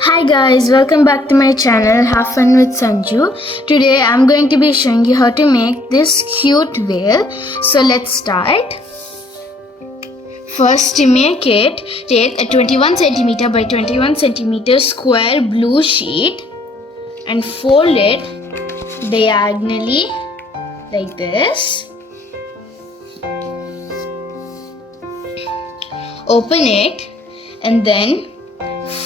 Hi guys, welcome back to my channel Have Fun with Sanju. Today I'm going to be showing you how to make this cute whale. So let's start. First, to make it, take a 21 cm by 21 cm square blue sheet and fold it diagonally like this. Open it and then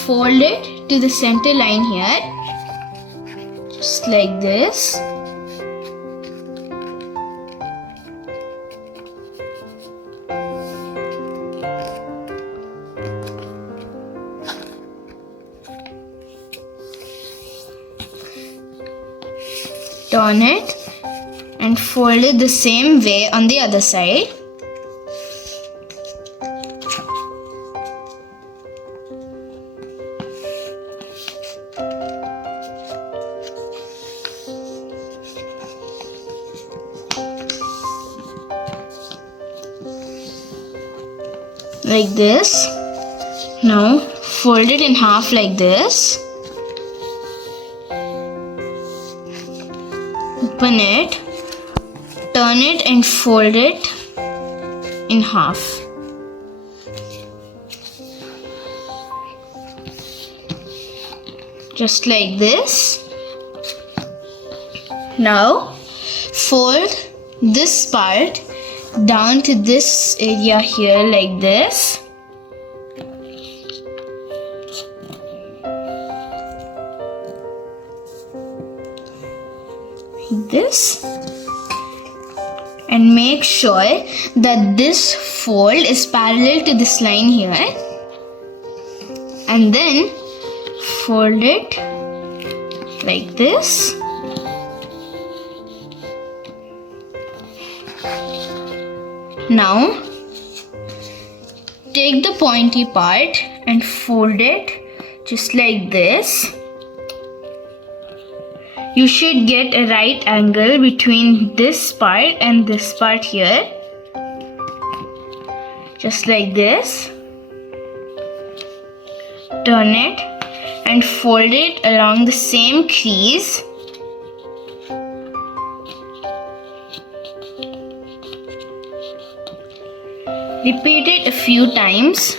fold it to the center line here, just like this. Turn it and fold it the same way on the other side. Like this. Now fold it in half like this. Open it, turn it and fold it in half. Just like this. Now fold this part down to this area here like this. Like this. And make sure that this fold is parallel to this line here. And then fold it like this. Now, take the pointy part and fold it just like this. You should get a right angle between this part and this part here. Just like this. Turn it and fold it along the same crease. Repeat it a few times.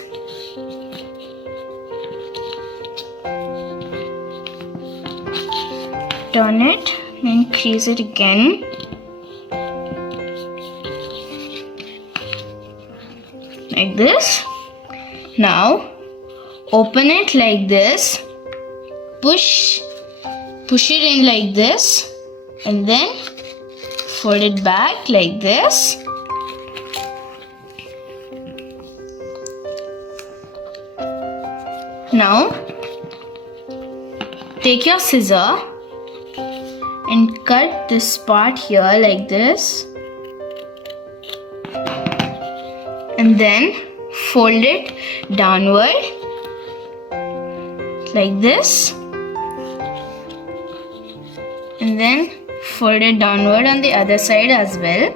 Turn it and crease it again. Like this. Now open it like this. Push it in like this and then fold it back like this. Now, take your scissor and cut this part here like this. And then fold it downward like this. And then fold it downward on the other side as well.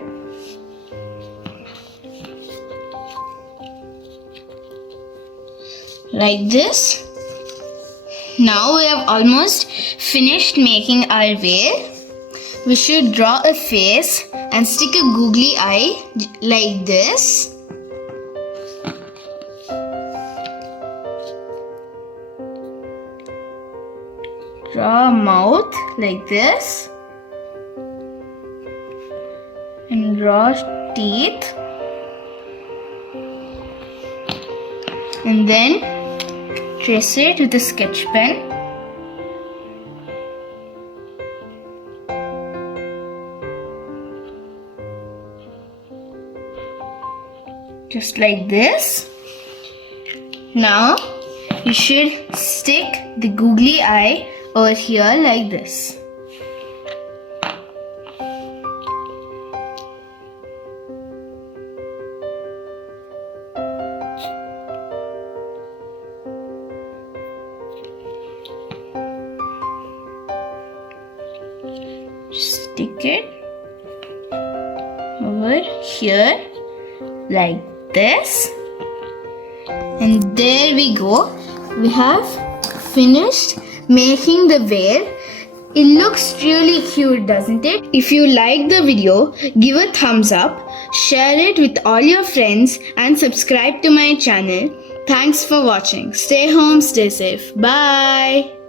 Like this. Now we have almost finished making our whale. We should draw a face and stick a googly eye like this. Draw a mouth like this. And draw teeth. And then trace it with a sketch pen. Just like this. Now you should stick the googly eye over here like this. Stick it over here like this, and there we go. We have finished making the whale. It looks really cute, doesn't it? If you like the video, give a thumbs up, share it with all your friends and subscribe to my channel. Thanks for watching. Stay home, stay safe. Bye.